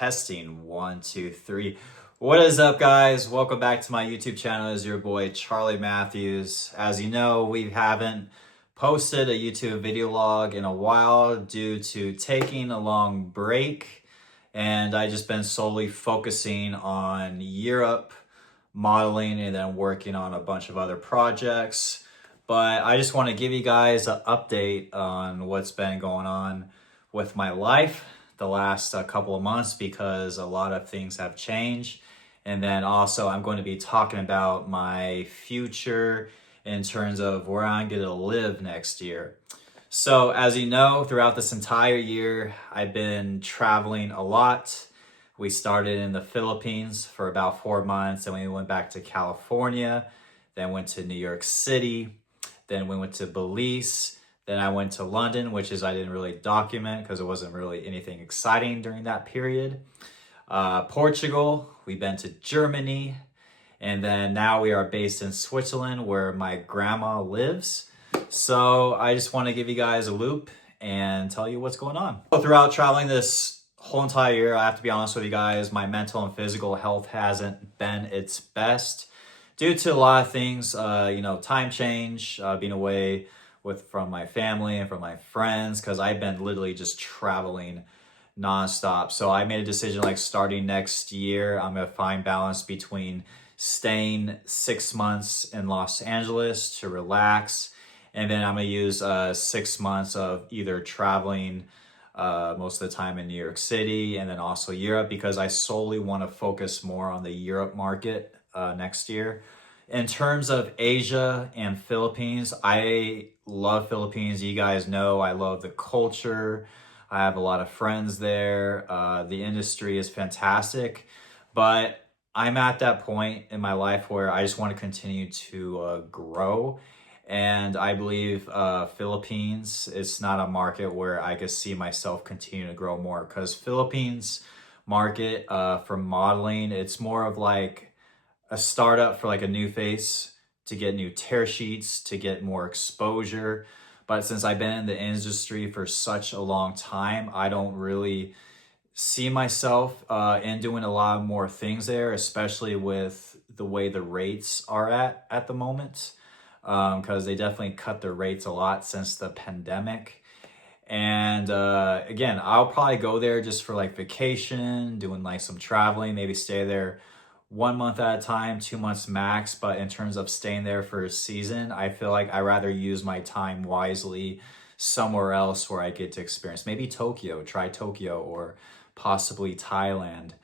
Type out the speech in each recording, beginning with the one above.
Testing, 1, 2, 3. What is up, guys? Welcome back to my YouTube channel. It's your boy Charlie Matthews. As you know, we haven't posted a YouTube video log in a while due to taking a long break, and I just been solely focusing on Europe, modeling, and then working on a bunch of other projects. But I just want to give you guys an update on what's been going on with my life the last couple of months, because a lot of things have changed. And then also I'm going to be talking about my future in terms of where I'm going to live next year. So as you know, throughout this entire year, I've been traveling a lot. We started in the Philippines for about 4 months, and we went back to California, then went to New York City, then we went to Belize. Then I went to London, which is I didn't really document because it wasn't really anything exciting during that period. Portugal, we've been to Germany, and then now we are based in Switzerland where my grandma lives. So I just want to give you guys a loop and tell you what's going on. Throughout traveling this whole entire year, I have to be honest with you guys, my mental and physical health hasn't been its best due to a lot of things, time change, being away from my family and from my friends, because I've been literally just traveling nonstop. So I made a decision, like, starting next year, I'm gonna find balance between staying 6 months in Los Angeles to relax, and then I'm gonna use 6 months of either traveling most of the time in New York City and then also Europe, because I solely want to focus more on the Europe market next year. In terms of Asia and Philippines, I love Philippines. You guys know I love the culture. I have a lot of friends there. The industry is fantastic, but I'm at that point in my life where I just want to continue to grow. And I believe Philippines, it's not a market where I could see myself continue to grow more, because Philippines market for modeling, it's more of like a startup for like a new face to get new tear sheets, to get more exposure. But since I've been in the industry for such a long time, I don't really see myself in doing a lot more things there, especially with the way the rates are at the moment, because they definitely cut their rates a lot since the pandemic. And again, I'll probably go there just for like vacation, doing like some traveling, maybe stay there 1 month at a time, 2 months max. But in terms of staying there for a season, I feel like I rather use my time wisely somewhere else where I get to experience maybe try Tokyo, or possibly Thailand.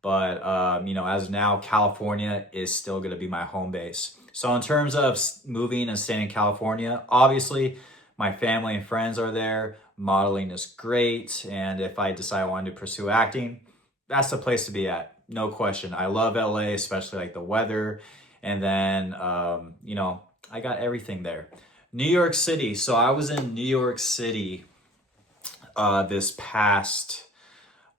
But as of now, California is still going to be my home base. So in terms of moving and staying in California, obviously my family and friends are there. Modeling is great, and if I decide I wanted to pursue acting, that's the place to be at. No question. I love LA, especially like the weather. And then, I got everything there. New York City. So I was in New York City this past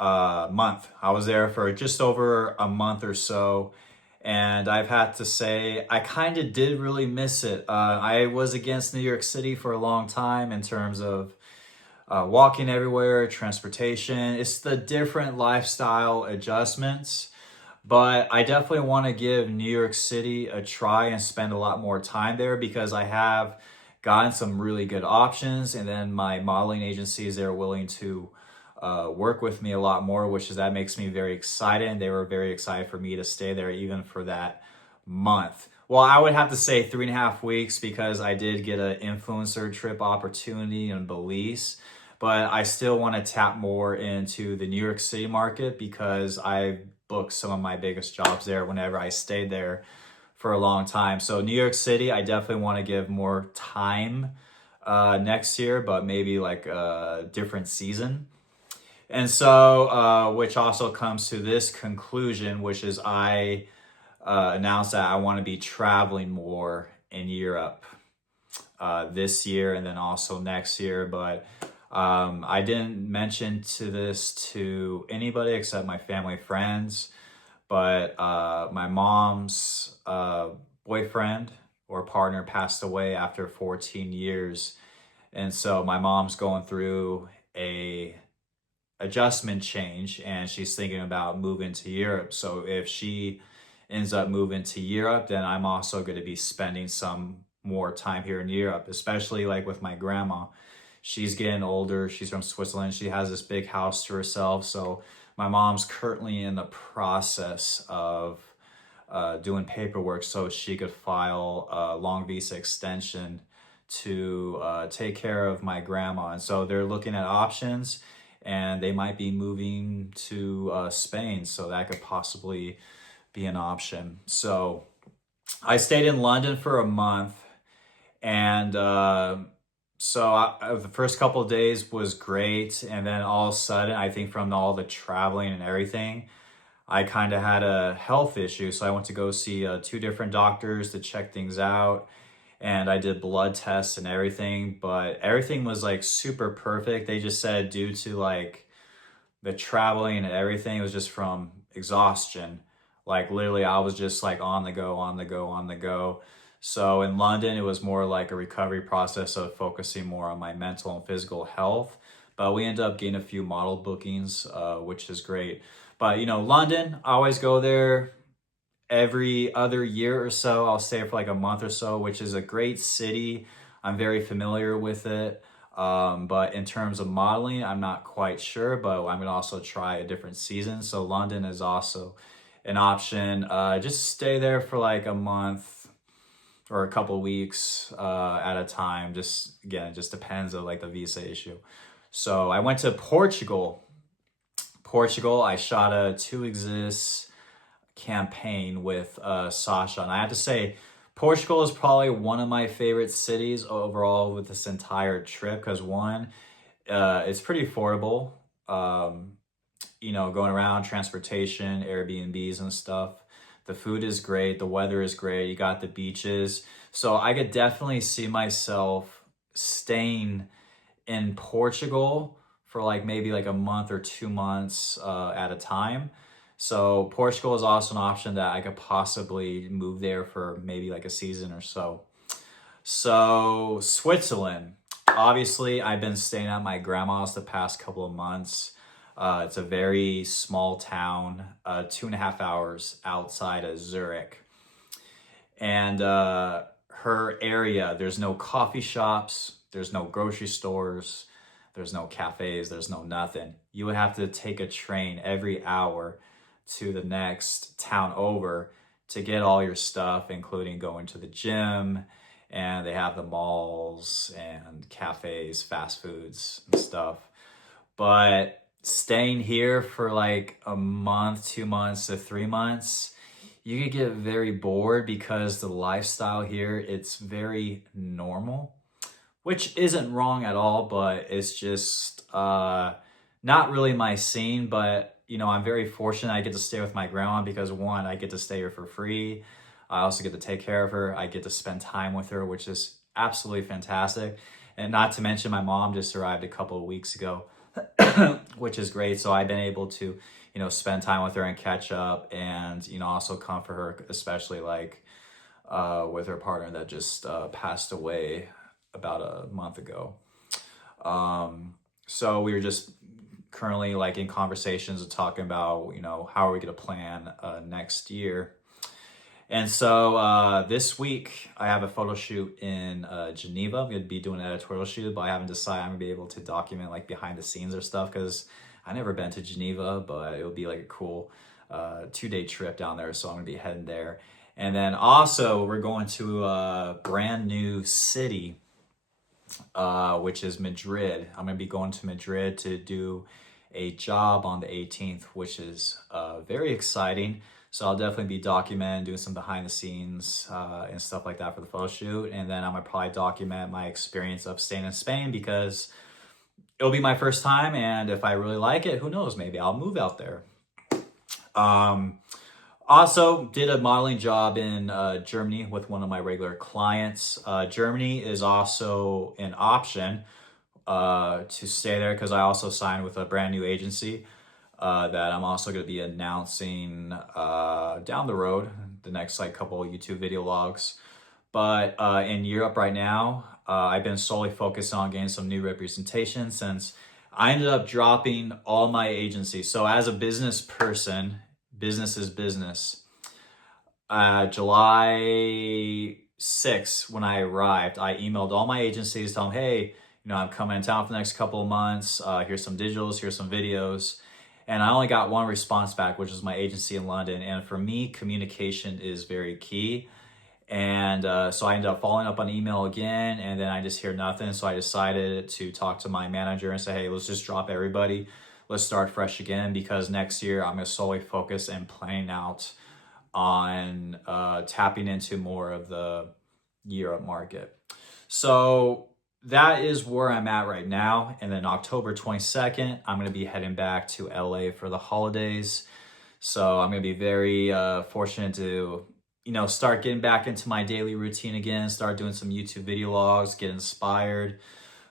month. I was there for just over a month or so. And I've had to say, I kind of did really miss it. I was against New York City for a long time in terms of walking everywhere, transportation. It's the different lifestyle adjustments. But I definitely want to give New York City a try and spend a lot more time there, because I have gotten some really good options. And then my modeling agencies, they're willing to work with me a lot more, that makes me very excited. And they were very excited for me to stay there even for that month. Well, I would have to say 3.5 weeks, because I did get an influencer trip opportunity in Belize. But I still want to tap more into the New York City market, because I booked some of my biggest jobs there whenever I stayed there for a long time. So New York City, I definitely want to give more time next year, but maybe like a different season. And so, which also comes to this conclusion, which is I announced that I want to be traveling more in Europe this year and then also next year. But I didn't mention this to anybody except my family, friends. But my mom's boyfriend or partner passed away after 14 years. And so my mom's going through a adjustment change, and she's thinking about moving to Europe. So if she ends up moving to Europe, then I'm also going to be spending some more time here in Europe, especially like with my grandma. She's getting older. She's from Switzerland. She has this big house to herself. So my mom's currently in the process of doing paperwork so she could file a long visa extension to take care of my grandma. And so they're looking at options, and they might be moving to Spain. So that could possibly be an option. So I stayed in London for a month, and the first couple of days was great, and then all of a sudden, I think from all the traveling and everything, I kind of had a health issue. So I went to go see two different doctors to check things out, and I did blood tests and everything, but everything was like super perfect. They just said due to like the traveling and everything, it was just from exhaustion. Like literally, I was just like on the go, on the go, on the go. So in London, it was more like a recovery process of focusing more on my mental and physical health. But we ended up getting a few model bookings, which is great. But you know, London, I always go there every other year or so. I'll stay for like a month or so, which is a great city. I'm very familiar with it. But in terms of modeling, I'm not quite sure, but I'm gonna also try a different season. So London is also an option. Just stay there for like a month or a couple weeks at a time. Just again, it just depends on like the visa issue. So I went to Portugal. I shot a To Exist campaign with Sasha, and I have to say, Portugal is probably one of my favorite cities overall with this entire trip because one, it's pretty affordable. You know, going around, transportation, Airbnbs and stuff. The food is great. The weather is great. You got the beaches. So I could definitely see myself staying in Portugal for like maybe like a month or 2 months at a time. So Portugal is also an option that I could possibly move there for maybe like a season or so. So Switzerland, obviously I've been staying at my grandma's the past couple of months. It's a very small town, 2.5 hours outside of Zurich. And her area, there's no coffee shops, there's no grocery stores, there's no cafes, there's no nothing. You would have to take a train every hour to the next town over to get all your stuff, including going to the gym. And they have the malls and cafes, fast foods and stuff. But staying here for like a month, 2 months to 3 months, you could get very bored because the lifestyle here, it's very normal, which isn't wrong at all, but it's just not really my scene. But you know, I'm very fortunate I get to stay with my grandma because one, I get to stay here for free. I also get to take care of her. I get to spend time with her, which is absolutely fantastic. And not to mention my mom just arrived a couple of weeks ago, which is great. So I've been able to, you know, spend time with her and catch up and, you know, also comfort her, especially like with her partner that just passed away about a month ago. So we were just currently like in conversations of talking about, you know, how are we going to plan next year. And so this week I have a photo shoot in Geneva. I'm going to be doing an editorial shoot, but I haven't decided I'm going to be able to document like behind the scenes or stuff because I've never been to Geneva, but it would be like a cool 2-day trip down there. So I'm going to be heading there. And then also we're going to a brand new city, which is Madrid. I'm going to be going to Madrid to do a job on the 18th, which is very exciting. So I'll definitely be documenting, doing some behind the scenes and stuff like that for the photo shoot. And then I'm gonna probably document my experience of staying in Spain because it'll be my first time. And if I really like it, who knows, maybe I'll move out there. Also did a modeling job in Germany with one of my regular clients. Germany is also an option to stay there because I also signed with a brand new agency that I'm also going to be announcing down the road, the next like couple of YouTube video logs. But in Europe right now, I've been solely focused on getting some new representation since I ended up dropping all my agencies. So as a business person, business is business. July 6th, when I arrived, I emailed all my agencies, telling them, hey, I'm coming in town for the next couple of months. Here's some digitals, here's some videos. And I only got one response back, which is my agency in London. And for me, communication is very key. And so I ended up following up on email again, and then I just hear nothing. So I decided to talk to my manager and say, hey, let's just drop everybody. Let's start fresh again, because next year I'm going to solely focus and plan out on tapping into more of the Europe market. So that is where I'm at right now. And then October 22nd, I'm going to be heading back to LA for the holidays. So I'm going to be very fortunate to, start getting back into my daily routine again, start doing some YouTube video logs, get inspired.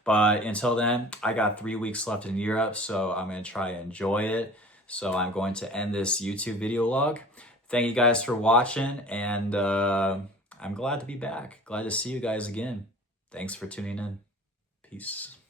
But until then, I got 3 weeks left in Europe, so I'm going to try and enjoy it. So I'm going to end this YouTube video log. Thank you guys for watching, and I'm glad to be back. Glad to see you guys again. Thanks for tuning in. Peace.